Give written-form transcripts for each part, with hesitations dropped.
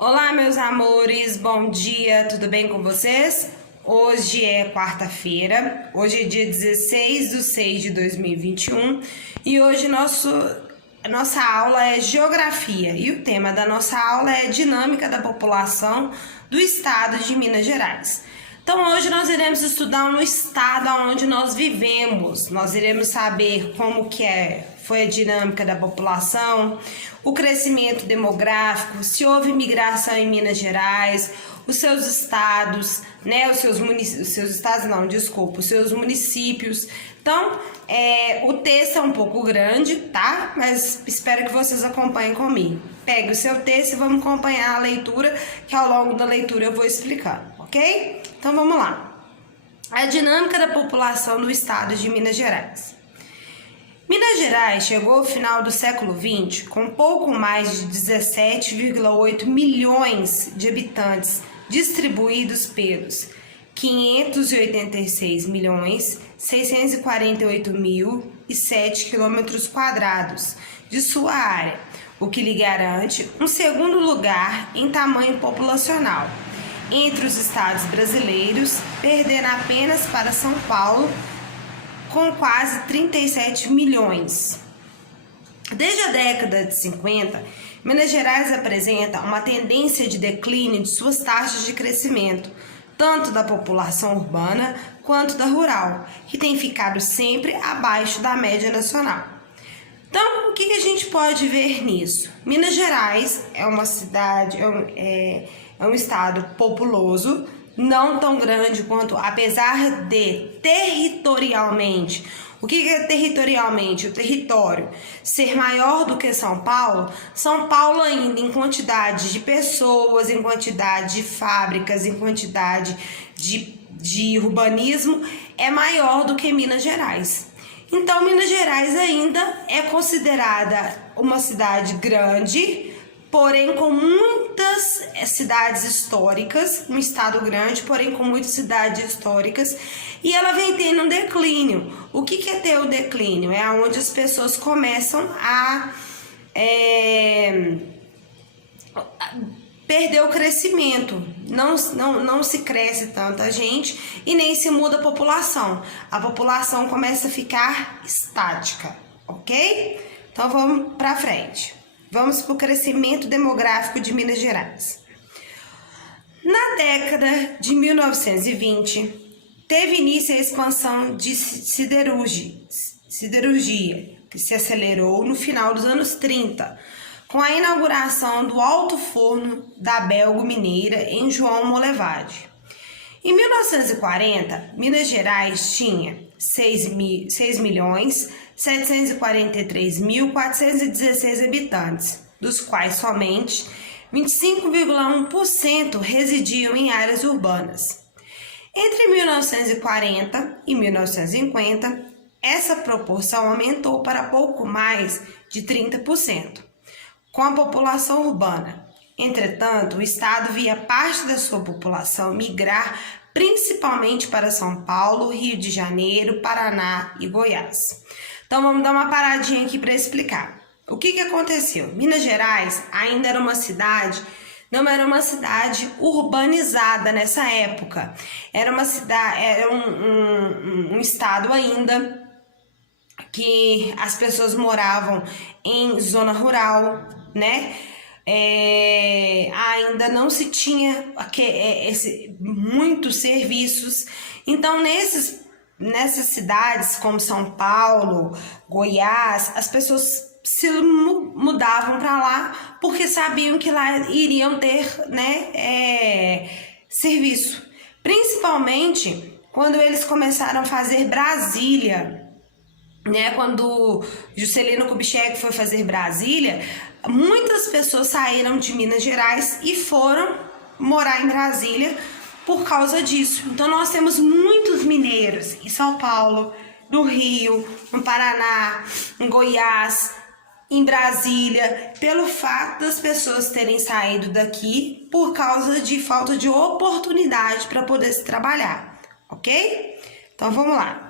Olá, meus amores, bom dia, tudo bem com vocês? Hoje é quarta-feira, hoje é dia 16/6/2021 e hoje nossa aula é Geografia e o tema da nossa aula é Dinâmica da População do Estado de Minas Gerais. Então, hoje nós iremos estudar um estado onde nós vivemos, nós iremos saber como foi a dinâmica da população, o crescimento demográfico, se houve migração em Minas Gerais, os seus estados, né, os seus municípios. Então, o texto é um pouco grande, tá? Mas espero que vocês acompanhem comigo. Pegue o seu texto e vamos acompanhar a leitura, que ao longo da leitura eu vou explicando, ok? Então, vamos lá. A dinâmica da população do estado de Minas Gerais. Minas Gerais chegou ao final do século XX com pouco mais de 17,8 milhões de habitantes distribuídos pelos 528.648.007 km² de sua área, o que lhe garante um segundo lugar em tamanho populacional entre os estados brasileiros, perdendo apenas para São Paulo, com quase 37 milhões. Desde a década de 50, Minas Gerais apresenta uma tendência de declínio de suas taxas de crescimento, tanto da população urbana quanto da rural, que tem ficado sempre abaixo da média nacional. Então, o que a gente pode ver nisso? Minas Gerais é uma cidade, é um estado populoso, não tão grande quanto, apesar de territorialmente, o que é territorialmente? O território ser maior do que São Paulo ainda em quantidade de pessoas, em quantidade de fábricas, em quantidade de urbanismo, é maior do que Minas Gerais. Então, Minas Gerais ainda é considerada uma cidade grande, porém com muitas cidades históricas, um estado grande, porém com muitas cidades históricas, e ela vem tendo um declínio. O que é ter o declínio? É onde as pessoas começam a perder o crescimento, não se cresce tanta gente e nem se muda a população começa a ficar estática, ok? Então vamos para frente. Vamos para o crescimento demográfico de Minas Gerais. Na década de 1920, teve início a expansão de siderurgia, que se acelerou no final dos anos 30, com a inauguração do Alto Forno da Belgo Mineira em João Molevade. Em 1940, Minas Gerais tinha 6.743.416 habitantes, dos quais somente 25,1% residiam em áreas urbanas. Entre 1940 e 1950, essa proporção aumentou para pouco mais de 30%, com a população urbana. Entretanto, o estado via parte da sua população migrar principalmente para São Paulo, Rio de Janeiro, Paraná e Goiás. Então, vamos dar uma paradinha aqui para explicar. O que aconteceu? Minas Gerais ainda era uma cidade, não era uma cidade urbanizada nessa época. Era uma cidade, era um estado ainda que as pessoas moravam em zona rural, né? Ainda não se tinha muitos serviços. Então, nessas cidades como São Paulo, Goiás, as pessoas se mudavam para lá porque sabiam que lá iriam ter, né, serviço. Principalmente quando eles começaram a fazer Brasília, né? Quando Juscelino Kubitschek foi fazer Brasília, muitas pessoas saíram de Minas Gerais e foram morar em Brasília por causa disso. Então, nós temos muitos mineiros em São Paulo, no Rio, no Paraná, em Goiás, em Brasília, pelo fato das pessoas terem saído daqui por causa de falta de oportunidade para poder se trabalhar, ok? Então, vamos lá.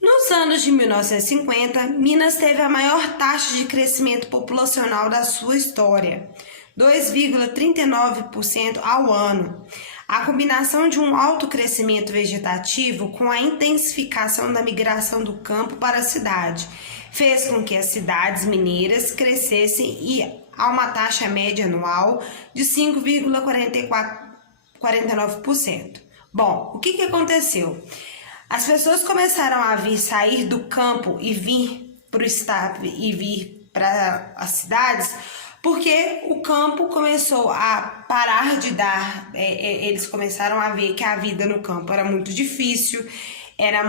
Nos anos de 1950, Minas teve a maior taxa de crescimento populacional da sua história, 2,39% ao ano. A combinação de um alto crescimento vegetativo com a intensificação da migração do campo para a cidade fez com que as cidades mineiras crescessem a uma taxa média anual de 5,49%. Bom, o que aconteceu? As pessoas começaram a sair do campo e vir para o estado e vir para as cidades, porque o campo começou a parar de dar, eles começaram a ver que a vida no campo era muito difícil, era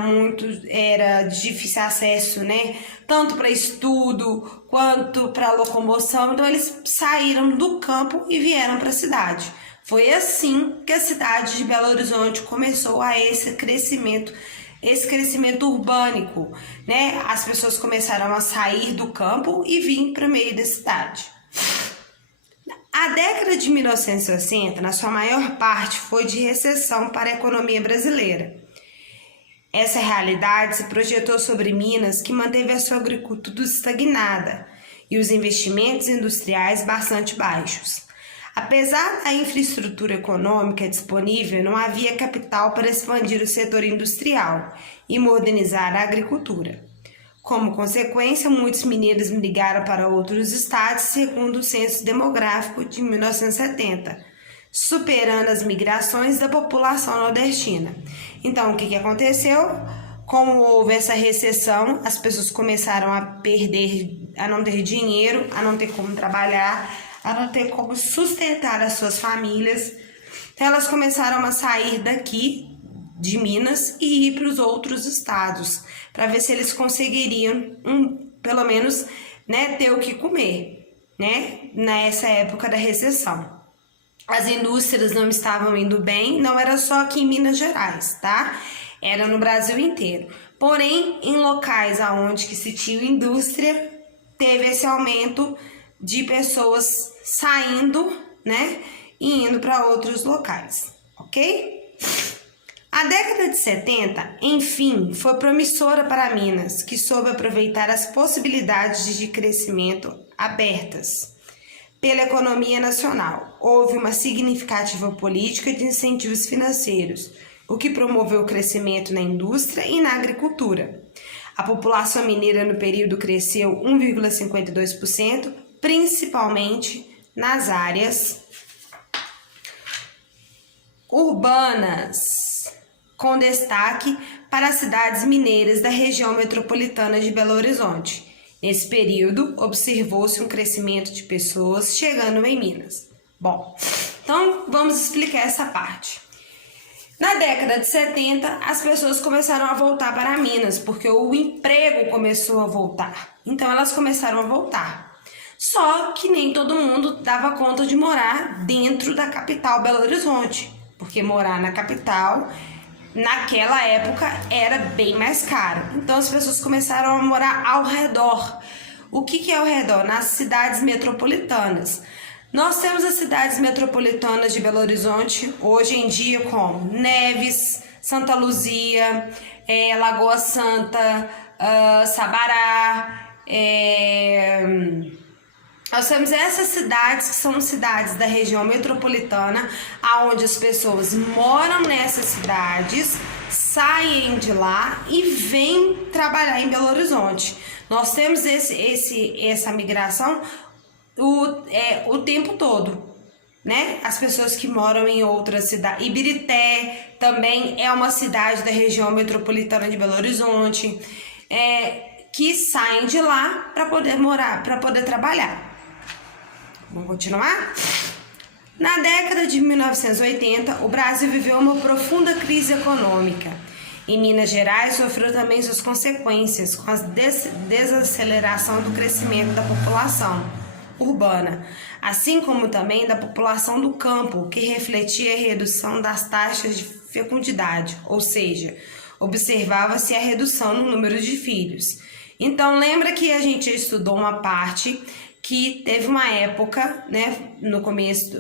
de difícil acesso, né? Tanto para estudo quanto para locomoção. Então eles saíram do campo e vieram para a cidade. Foi assim que a cidade de Belo Horizonte começou a esse crescimento urbânico, né? As pessoas começaram a sair do campo e vir para o meio da cidade. A década de 1960, na sua maior parte, foi de recessão para a economia brasileira. Essa realidade se projetou sobre Minas, que manteve a sua agricultura estagnada e os investimentos industriais bastante baixos. Apesar da infraestrutura econômica disponível, não havia capital para expandir o setor industrial e modernizar a agricultura. Como consequência, muitos mineiros migraram para outros estados, segundo o Censo Demográfico de 1970, superando as migrações da população nordestina. Então, o que aconteceu? Como houve essa recessão, as pessoas começaram a não ter dinheiro, a não ter como trabalhar, a não ter como sustentar as suas famílias. Então, elas começaram a sair daqui de Minas e ir para os outros estados, para ver se eles conseguiriam, pelo menos, né, ter o que comer, né, nessa época da recessão. As indústrias não estavam indo bem, não era só aqui em Minas Gerais, tá? Era no Brasil inteiro. Porém, em locais onde que se tinha indústria, teve esse aumento de pessoas saindo, né, e indo para outros locais, ok? A década de 70, enfim, foi promissora para Minas, que soube aproveitar as possibilidades de crescimento abertas pela economia nacional. Houve uma significativa política de incentivos financeiros, o que promoveu o crescimento na indústria e na agricultura. A população mineira no período cresceu 1,52%, principalmente nas áreas urbanas, com destaque para as cidades mineiras da região metropolitana de Belo Horizonte. Nesse período, observou-se um crescimento de pessoas chegando em Minas. Bom, então vamos explicar essa parte. Na década de 70, as pessoas começaram a voltar para Minas, porque o emprego começou a voltar. Então elas começaram a voltar. Só que nem todo mundo dava conta de morar dentro da capital Belo Horizonte, porque morar na capital naquela época era bem mais caro. Então as pessoas começaram a morar ao redor. O que é ao redor? Nas cidades metropolitanas. Nós temos as cidades metropolitanas de Belo Horizonte hoje em dia como Neves, Santa Luzia, Lagoa Santa, Sabará. Nós temos essas cidades que são cidades da região metropolitana, onde as pessoas moram nessas cidades, saem de lá e vêm trabalhar em Belo Horizonte. Nós temos essa migração o tempo todo, né? As pessoas que moram em outras cidades. Ibirité também é uma cidade da região metropolitana de Belo Horizonte, que saem de lá para poder morar, para poder trabalhar. Vamos continuar? Na década de 1980, o Brasil viveu uma profunda crise econômica. Em Minas Gerais, sofreu também suas consequências com a desaceleração do crescimento da população urbana, assim como também da população do campo, que refletia a redução das taxas de fecundidade, ou seja, observava-se a redução no número de filhos. Então, lembra que a gente estudou uma parte que teve uma época, né, no começo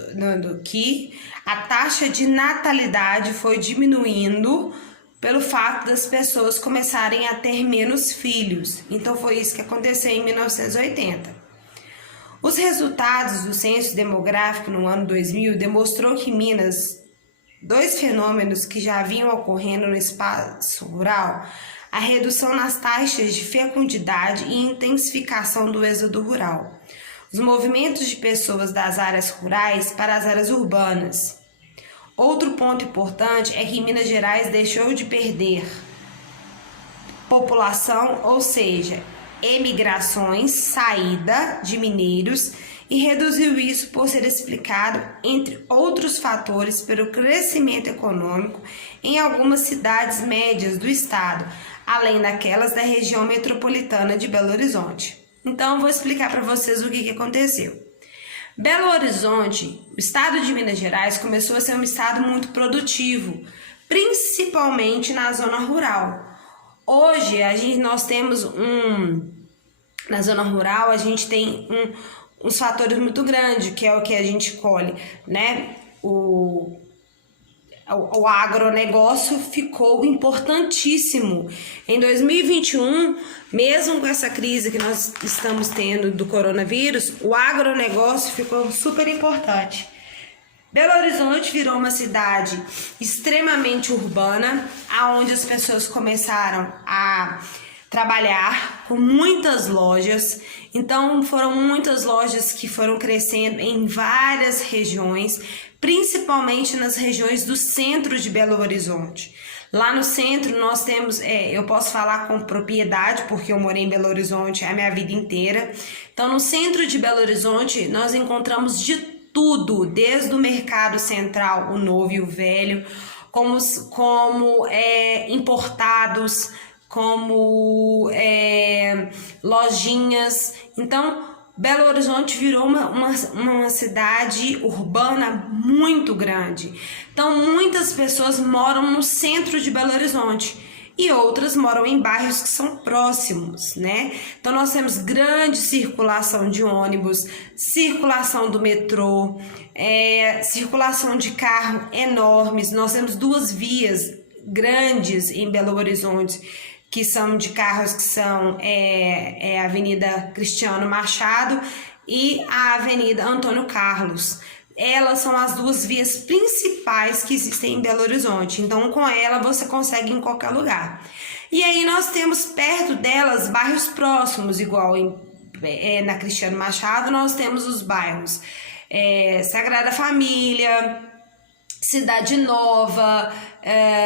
que a taxa de natalidade foi diminuindo pelo fato das pessoas começarem a ter menos filhos. Então foi isso que aconteceu em 1980. Os resultados do censo demográfico no ano 2000 demonstrou que Minas, dois fenômenos que já vinham ocorrendo no espaço rural, a redução nas taxas de fecundidade e intensificação do êxodo rural, os movimentos de pessoas das áreas rurais para as áreas urbanas. Outro ponto importante é que Minas Gerais deixou de perder população, ou seja, emigrações, saída de mineiros, e reduziu isso por ser explicado, entre outros fatores, pelo crescimento econômico em algumas cidades médias do estado, além daquelas da região metropolitana de Belo Horizonte. Então, eu vou explicar para vocês o que aconteceu. Belo Horizonte, o estado de Minas Gerais, começou a ser um estado muito produtivo, principalmente na zona rural. Hoje, nós temos na zona rural, a gente tem uns fatores muito grandes, que é o que a gente colhe, né? O agronegócio ficou importantíssimo. Em 2021, mesmo com essa crise que nós estamos tendo do coronavírus, o agronegócio ficou super importante. Belo Horizonte virou uma cidade extremamente urbana, onde as pessoas começaram a trabalhar com muitas lojas. Então, foram muitas lojas que foram crescendo em várias regiões, principalmente nas regiões do centro de Belo Horizonte. Lá no centro nós temos, eu posso falar com propriedade, porque eu morei em Belo Horizonte a minha vida inteira. Então, no centro de Belo Horizonte, nós encontramos de tudo, desde o mercado central, o novo e o velho, como importados, como lojinhas. Então, Belo Horizonte virou uma cidade urbana muito grande. Então, muitas pessoas moram no centro de Belo Horizonte e outras moram em bairros que são próximos, né? Então, nós temos grande circulação de ônibus, circulação do metrô, circulação de carro enormes. Nós temos 2 vias grandes em Belo Horizonte, que são de carros, que são a Avenida Cristiano Machado e a Avenida Antônio Carlos. Elas são as 2 vias principais que existem em Belo Horizonte. Então, com ela, você consegue ir em qualquer lugar. E aí, nós temos perto delas bairros próximos, igual na Cristiano Machado, nós temos os bairros Sagrada Família, Cidade Nova,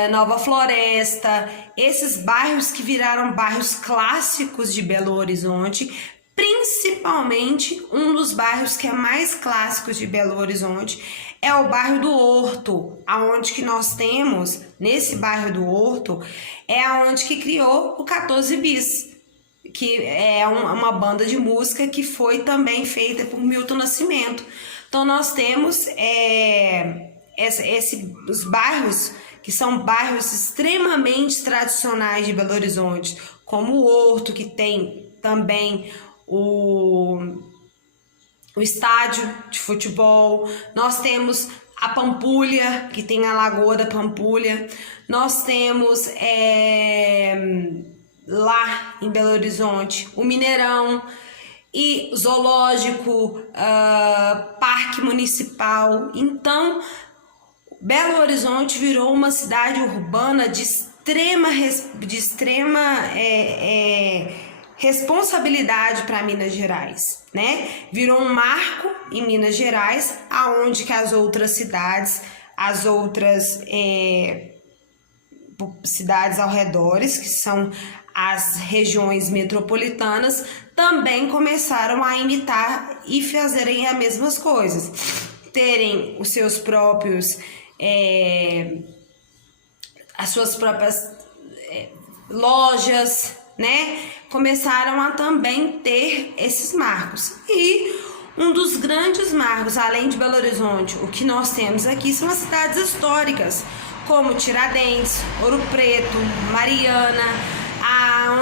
Nova Floresta, esses bairros que viraram bairros clássicos de Belo Horizonte, principalmente um dos bairros que é mais clássico de Belo Horizonte é o bairro do Horto, aonde que nós temos, nesse bairro do Horto, é aonde que criou o 14 Bis, que é uma banda de música que foi também feita por Milton Nascimento. Então, nós temos os bairros que são bairros extremamente tradicionais de Belo Horizonte, como o Horto, que tem também o estádio de futebol. Nós temos a Pampulha, que tem a Lagoa da Pampulha. Nós temos lá em Belo Horizonte o Mineirão e zoológico, parque municipal. Então, Belo Horizonte virou uma cidade urbana de extrema responsabilidade para Minas Gerais, né? Virou um marco em Minas Gerais, aonde que as outras cidades, cidades ao redor, que são as regiões metropolitanas, também começaram a imitar e fazerem as mesmas coisas, terem os seus próprios as suas próprias lojas, né? Começaram a também ter esses marcos. E um dos grandes marcos, além de Belo Horizonte, o que nós temos aqui são as cidades históricas, como Tiradentes, Ouro Preto, Mariana,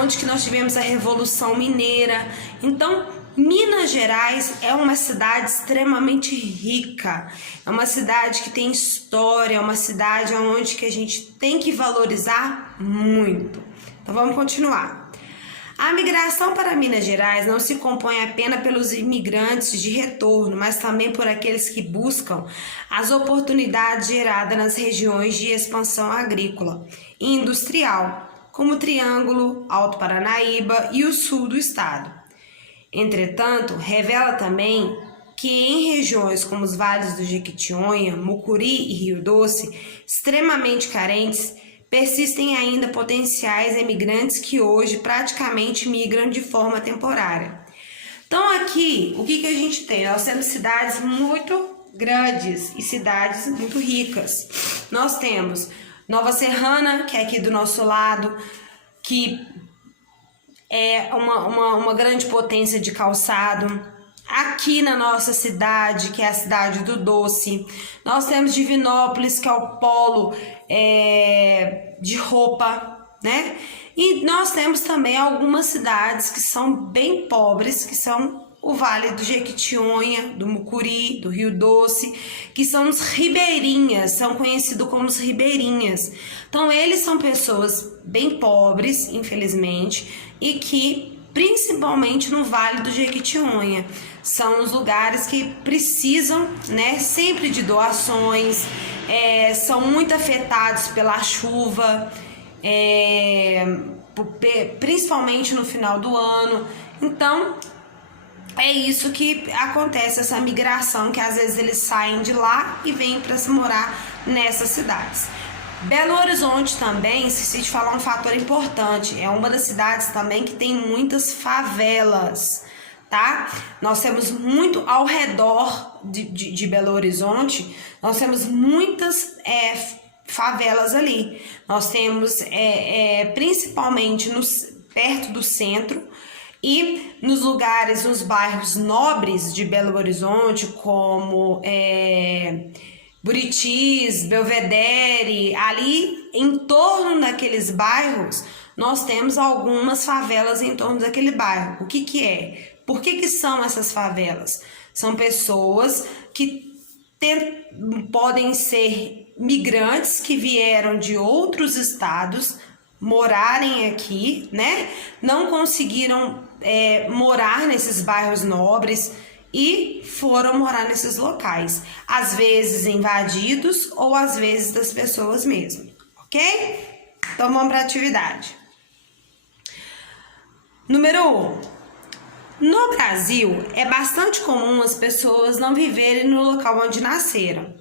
onde que nós tivemos a Revolução Mineira. Então, Minas Gerais é uma cidade extremamente rica, é uma cidade que tem história, é uma cidade onde que a gente tem que valorizar muito. Então, vamos continuar. A migração para Minas Gerais não se compõe apenas pelos imigrantes de retorno, mas também por aqueles que buscam as oportunidades geradas nas regiões de expansão agrícola e industrial, como o Triângulo, Alto Paranaíba e o sul do estado. Entretanto, revela também que em regiões como os vales do Jequitinhonha, Mucuri e Rio Doce, extremamente carentes, persistem ainda potenciais emigrantes que hoje praticamente migram de forma temporária. Então aqui, o que a gente tem? Nós temos cidades muito grandes e cidades muito ricas. Nós temos Nova Serrana, que é aqui do nosso lado, que é uma grande potência de calçado. Aqui na nossa cidade, que é a cidade do Doce, nós temos Divinópolis, que é o polo de roupa, né? E nós temos também algumas cidades que são bem pobres, que são o Vale do Jequitinhonha, do Mucuri, do Rio Doce, que são os ribeirinhas, são conhecidos como os ribeirinhas. Então, eles são pessoas bem pobres, infelizmente, e que, principalmente no Vale do Jequitinhonha, são os lugares que precisam, né, sempre de doações, são muito afetados pela chuva, principalmente no final do ano. Então, é isso que acontece, essa migração, que às vezes eles saem de lá e vêm para se morar nessas cidades. Belo Horizonte também, esqueci de falar um fator importante, é uma das cidades também que tem muitas favelas, tá? Nós temos muito ao redor de Belo Horizonte, nós temos muitas favelas ali. Nós temos principalmente perto do centro e nos lugares, nos bairros nobres de Belo Horizonte, como Buritis, Belvedere, ali em torno daqueles bairros, nós temos algumas favelas em torno daquele bairro. O que é? Por que são essas favelas? São pessoas que podem ser migrantes que vieram de outros estados, morarem aqui, né? Não conseguiram morar nesses bairros nobres e foram morar nesses locais, às vezes invadidos ou às vezes das pessoas mesmo, ok? Então vamos para a atividade. Número 1. No Brasil, é bastante comum as pessoas não viverem no local onde nasceram.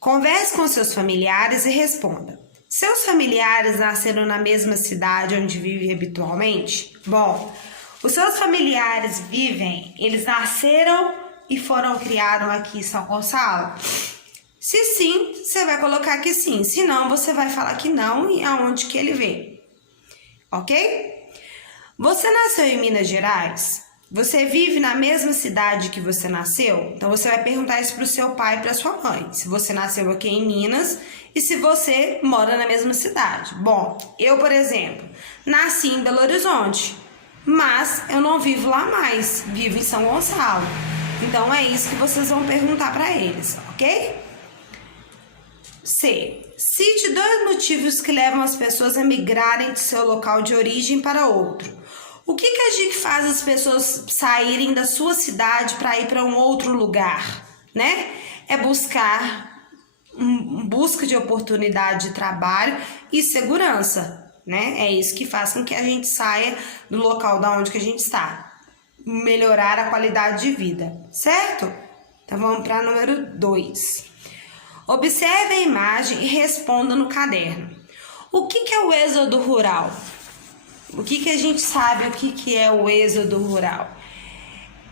Converse com seus familiares e responda: seus familiares nasceram na mesma cidade onde vivem habitualmente? Bom, os seus familiares eles nasceram e foram criados aqui em São Gonçalo? Se sim, você vai colocar que sim. Se não, você vai falar que não e aonde que ele vem. Ok? Você nasceu em Minas Gerais? Você vive na mesma cidade que você nasceu? Então, você vai perguntar isso para o seu pai e para sua mãe. Se você nasceu aqui em Minas e se você mora na mesma cidade. Bom, eu, por exemplo, nasci em Belo Horizonte, mas eu não vivo lá mais, vivo em São Gonçalo. Então, é isso que vocês vão perguntar para eles, ok? C. Cite 2 motivos que levam as pessoas a migrarem de seu local de origem para outro. O que a gente faz as pessoas saírem da sua cidade para ir para um outro lugar, né? É busca de oportunidade de trabalho e segurança, né? É isso que faz com que a gente saia do local da onde que a gente está. Melhorar a qualidade de vida, certo? Então vamos para número 2. Observe a imagem e responda no caderno. O que é o êxodo rural? O que a gente sabe o que é o êxodo rural?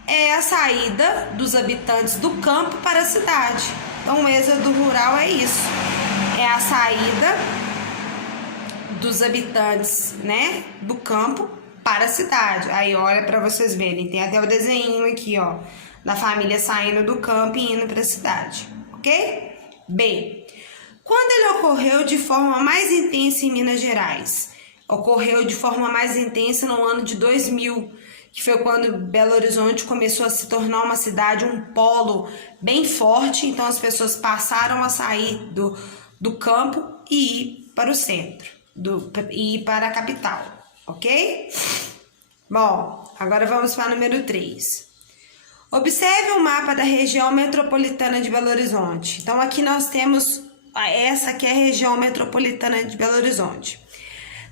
É a saída dos habitantes do campo para a cidade. Então, o êxodo rural é isso. É a saída dos habitantes, né, do campo para a cidade. Aí, olha para vocês verem. Tem até o desenho aqui, ó, da família saindo do campo e indo para a cidade. Ok? B. Quando ele ocorreu de forma mais intensa em Minas Gerais? Ocorreu de forma mais intensa no ano de 2000, que foi quando Belo Horizonte começou a se tornar uma cidade, um polo bem forte. Então, as pessoas passaram a sair do campo e ir para o centro, e ir para a capital, ok? Bom, agora vamos para o número 3. Observe o mapa da região metropolitana de Belo Horizonte. Então, aqui nós temos essa que é a região metropolitana de Belo Horizonte.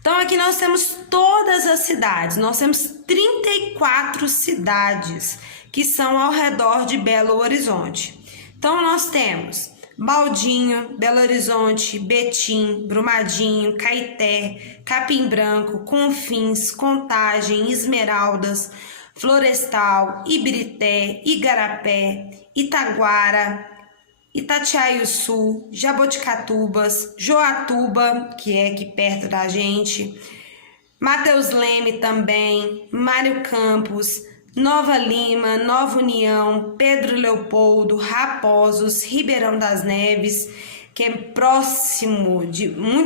Então, aqui nós temos todas as cidades. Nós temos 34 cidades que são ao redor de Belo Horizonte. Então, nós temos Baldinho, Belo Horizonte, Betim, Brumadinho, Caeté, Capim Branco, Confins, Contagem, Esmeraldas, Florestal, Ibirité, Igarapé, Itaguara, Itatiaiuçu, Jaboticatubas, Joatuba, que é aqui perto da gente, Mateus Leme também, Mário Campos, Nova Lima, Nova União, Pedro Leopoldo, Raposos, Ribeirão das Neves, que é muito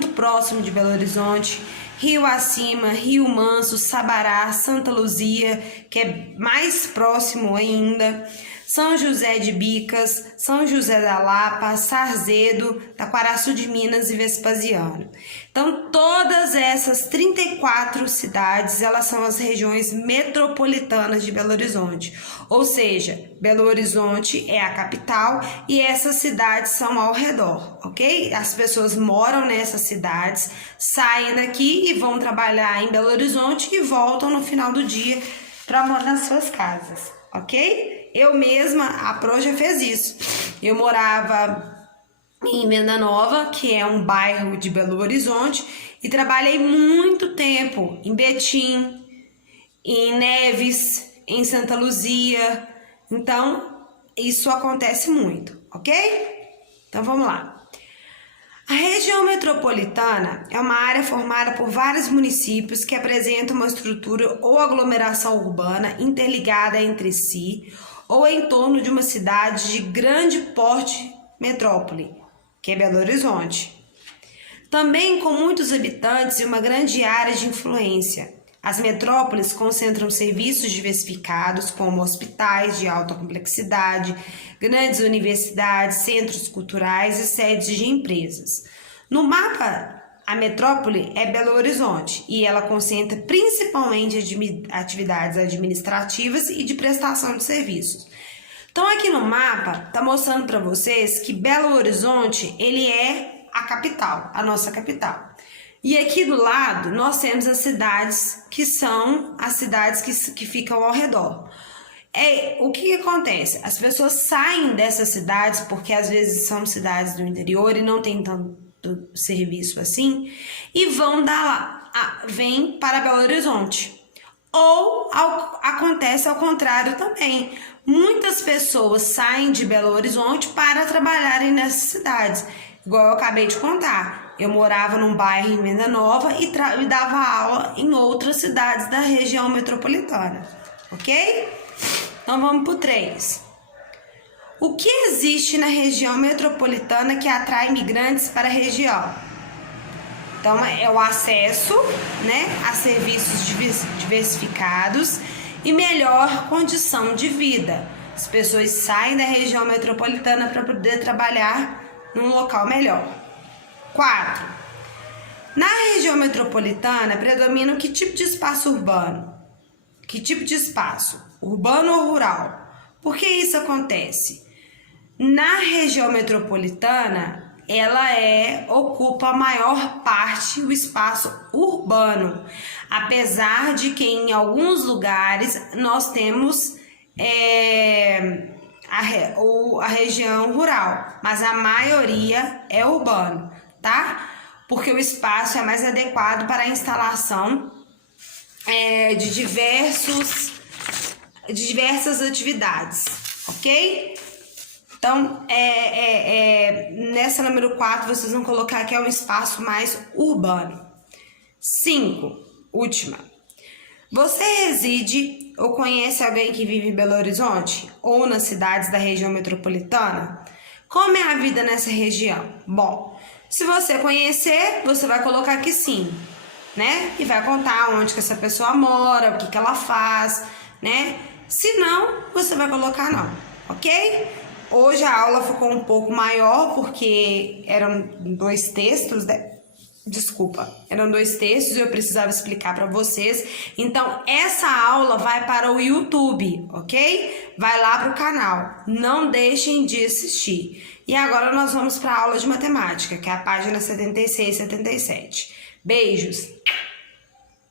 próximo de Belo Horizonte, Rio Acima, Rio Manso, Sabará, Santa Luzia, que é mais próximo ainda, São José de Bicas, São José da Lapa, Sarzedo, Taquaraçu de Minas e Vespasiano. Então, todas essas 34 cidades, elas são as regiões metropolitanas de Belo Horizonte. Ou seja, Belo Horizonte é a capital e essas cidades são ao redor, ok? As pessoas moram nessas cidades, saem daqui e vão trabalhar em Belo Horizonte e voltam no final do dia para morar nas suas casas, ok? Eu mesma, a Pro já fez isso. Eu morava em Venda Nova, que é um bairro de Belo Horizonte, e trabalhei muito tempo em Betim, em Neves, em Santa Luzia. Então, isso acontece muito, ok? Então, vamos lá. A região metropolitana é uma área formada por vários municípios que apresentam uma estrutura ou aglomeração urbana interligada entre si ou em torno de uma cidade de grande porte metrópole, que é Belo Horizonte. Também com muitos habitantes e uma grande área de influência. As metrópoles concentram serviços diversificados, como hospitais de alta complexidade, grandes universidades, centros culturais e sedes de empresas. No mapa, a metrópole é Belo Horizonte e ela concentra principalmente atividades administrativas e de prestação de serviços. Então, aqui no mapa, está mostrando para vocês que Belo Horizonte, ele é a capital, a nossa capital. E aqui do lado, nós temos as cidades que são as cidades que ficam ao redor. O que acontece? As pessoas saem dessas cidades, porque às vezes são cidades do interior e não tem tanto serviço assim, e vêm para Belo Horizonte. Ou acontece ao contrário também. Muitas pessoas saem de Belo Horizonte para trabalharem nessas cidades. Igual eu acabei de contar. Eu morava num bairro em Venda Nova e dava aula em outras cidades da região metropolitana. Ok? Então vamos para o 3. O que existe na região metropolitana que atrai imigrantes para a região? Então é o acesso, né, a serviços diversificados e melhor condição de vida. As pessoas saem da região metropolitana para poder trabalhar num local melhor. 4. Na região metropolitana predomina que tipo de espaço urbano? Que tipo de espaço? Urbano ou rural? Por que isso acontece? Na região metropolitana, ela ocupa a maior parte do espaço urbano, apesar de que em alguns lugares nós temos a região rural, mas a maioria é urbano, tá? Porque o espaço é mais adequado para a instalação de diversas atividades, ok? Então, nessa número 4, vocês vão colocar que é um espaço mais urbano. 5, última. Você reside ou conhece alguém que vive em Belo Horizonte ou nas cidades da região metropolitana? Como é a vida nessa região? Bom, se você conhecer, você vai colocar que sim, né? E vai contar onde que essa pessoa mora, o que ela faz, né? Se não, você vai colocar não, ok? Hoje a aula ficou um pouco maior porque eram 2 textos, né? Desculpa, eram 2 textos e eu precisava explicar para vocês. Então, essa aula vai para o YouTube, ok? Vai lá para o canal. Não deixem de assistir. E agora nós vamos para a aula de matemática, que é a página 76 e 77. Beijos!